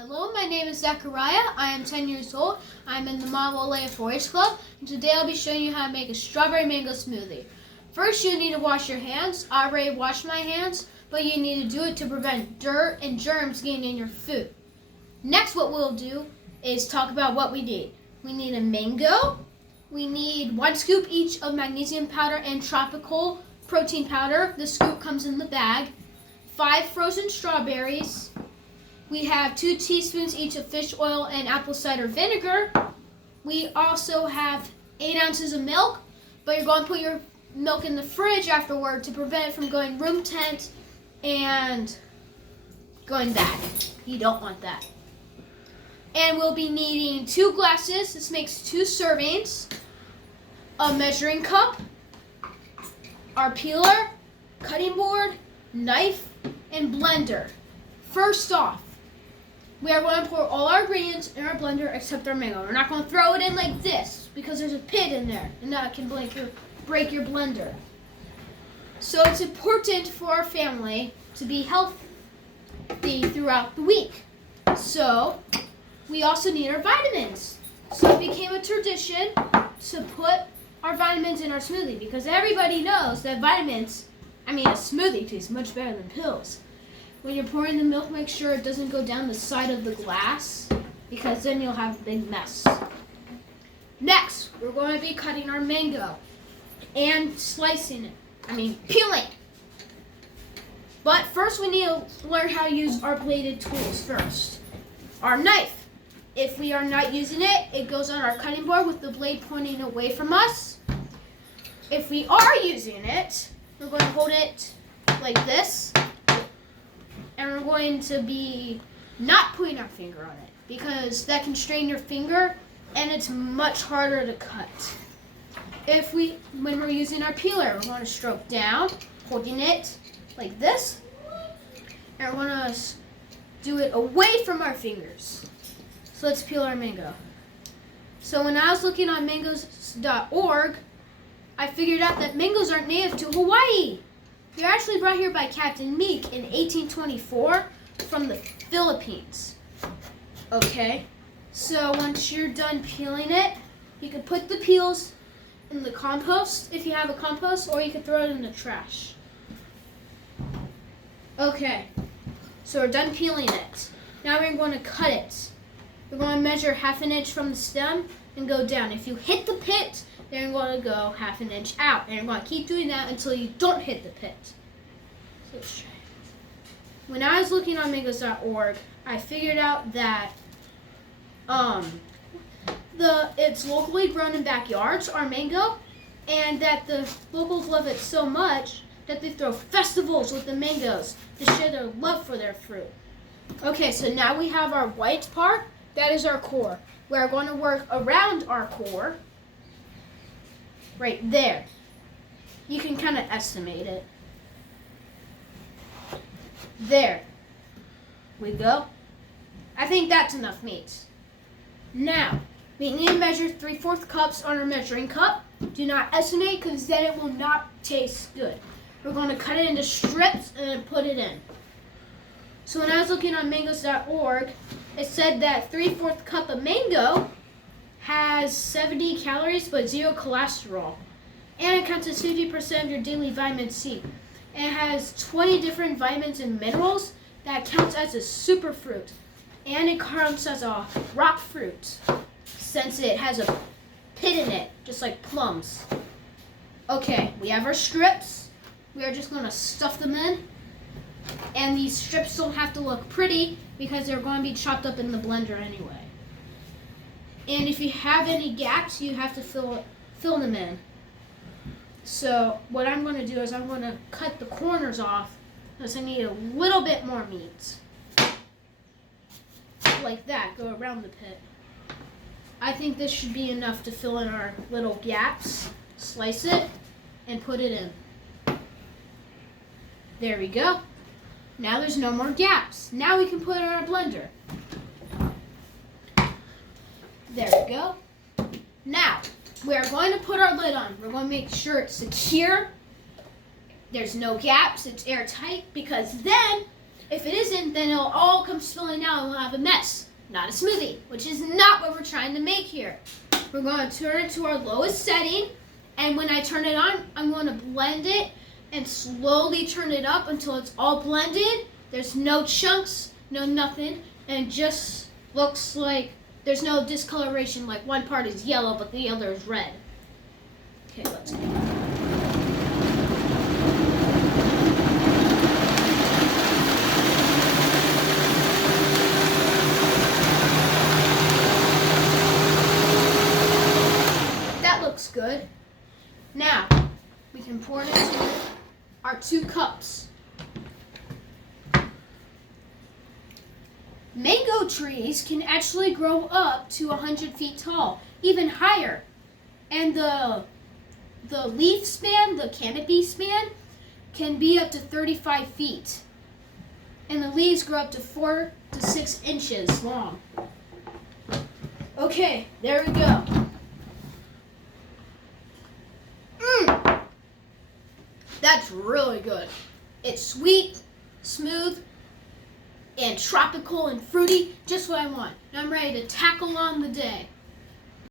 Hello, my name is Zachariah. I am 10 years old. I'm in the Mauna 4-H Club, and today I'll be showing you how to make a strawberry mango smoothie. First, you need to wash your hands. I already washed my hands, but you need to do it to prevent dirt and germs getting in your food. Next, what we'll do is talk about what we need. We need a mango. We need 1 scoop each of magnesium powder and tropical protein powder. The scoop comes in the bag. 5 frozen strawberries. We have 2 teaspoons each of fish oil and apple cider vinegar. We also have 8 ounces of milk, but you're going to put your milk in the fridge afterward to prevent it from going room temp and going bad. You don't want that. And we'll be needing 2 glasses. This makes 2 servings. A measuring cup, our peeler, cutting board, knife, and blender. First off, we are going to pour all our ingredients in our blender except our mango. We're not going to throw it in like this because there's a pit in there and that can break your blender. So it's important for our family to be healthy throughout the week. So we also need our vitamins. So it became a tradition to put our vitamins in our smoothie because everybody knows that a smoothie tastes much better than pills. When you're pouring the milk, make sure it doesn't go down the side of the glass because then you'll have a big mess. Next, we're going to be cutting our mango and peeling. But first we need to learn how to use our bladed tools first. Our knife. If we are not using it, it goes on our cutting board with the blade pointing away from us. If we are using it, we're going to hold it like this. And we're going to be not putting our finger on it because that can strain your finger and it's much harder to cut. When we're using our peeler, we're going to stroke down, holding it like this. And we're going to do it away from our fingers. So let's peel our mango. So when I was looking on mangoes.org, I figured out that mangoes aren't native to Hawaii. They're actually brought here by Captain Meek in 1824 from the Philippines. Okay, so once you're done peeling it, you can put the peels in the compost if you have a compost, or you can throw it in the trash. Okay, so we're done peeling it. Now we're going to cut it. We're going to measure 1/2 inch from the stem and go down. If you hit the pit, then you're going to go 1/2 inch out. And you're going to keep doing that until you don't hit the pit. So let's try it. When I was looking on mangoes.org, I figured out that it's locally grown in backyards, our mango, and that the locals love it so much that they throw festivals with the mangoes to show their love for their fruit. Okay, so now we have our white part. That is our core. We're going to work around our core. Right there. You can kind of estimate it. There we go. I think that's enough meat. Now, we need to measure 3/4 cups on our measuring cup. Do not estimate because then it will not taste good. We're going to cut it into strips and then put it in. So when I was looking on mangoes.org, it said that 3/4 cup of mango has 70 calories but 0 cholesterol. And it counts as 50% of your daily vitamin C. And it has 20 different vitamins and minerals that counts as a superfruit. And it counts as a rock fruit since it has a pit in it, just like plums. Okay, we have our strips. We are just going to stuff them in. And these strips don't have to look pretty because they're going to be chopped up in the blender anyway. And if you have any gaps, you have to fill them in. So what I'm going to do is I'm going to cut the corners off because I need a little bit more meat. Like that, go around the pit. I think this should be enough to fill in our little gaps. Slice it and put it in. There we go. Now there's no more gaps. Now we can put it in our blender. There we go. Now, we are going to put our lid on. We're going to make sure it's secure. There's no gaps. It's airtight because then If it isn't, then it'll all come spilling out and we'll have a mess. Not a smoothie, which is not what we're trying to make here. We're going to turn it to our lowest setting, and when I turn it on, I'm going to blend it and slowly turn it up until it's all blended. There's no chunks, no nothing, and it just looks like there's no discoloration, like one part is yellow but the other is red. Okay, let's go. That looks good. Now, we can pour it into our 2 cups. Mango trees can actually grow up to 100 feet tall, even higher. And the leaf span, the canopy span, can be up to 35 feet. And the leaves grow up to 4 to 6 inches long. Okay, there we go. That's really good. It's sweet, smooth, and tropical and fruity, just what I want. Now I'm ready to tackle on the day.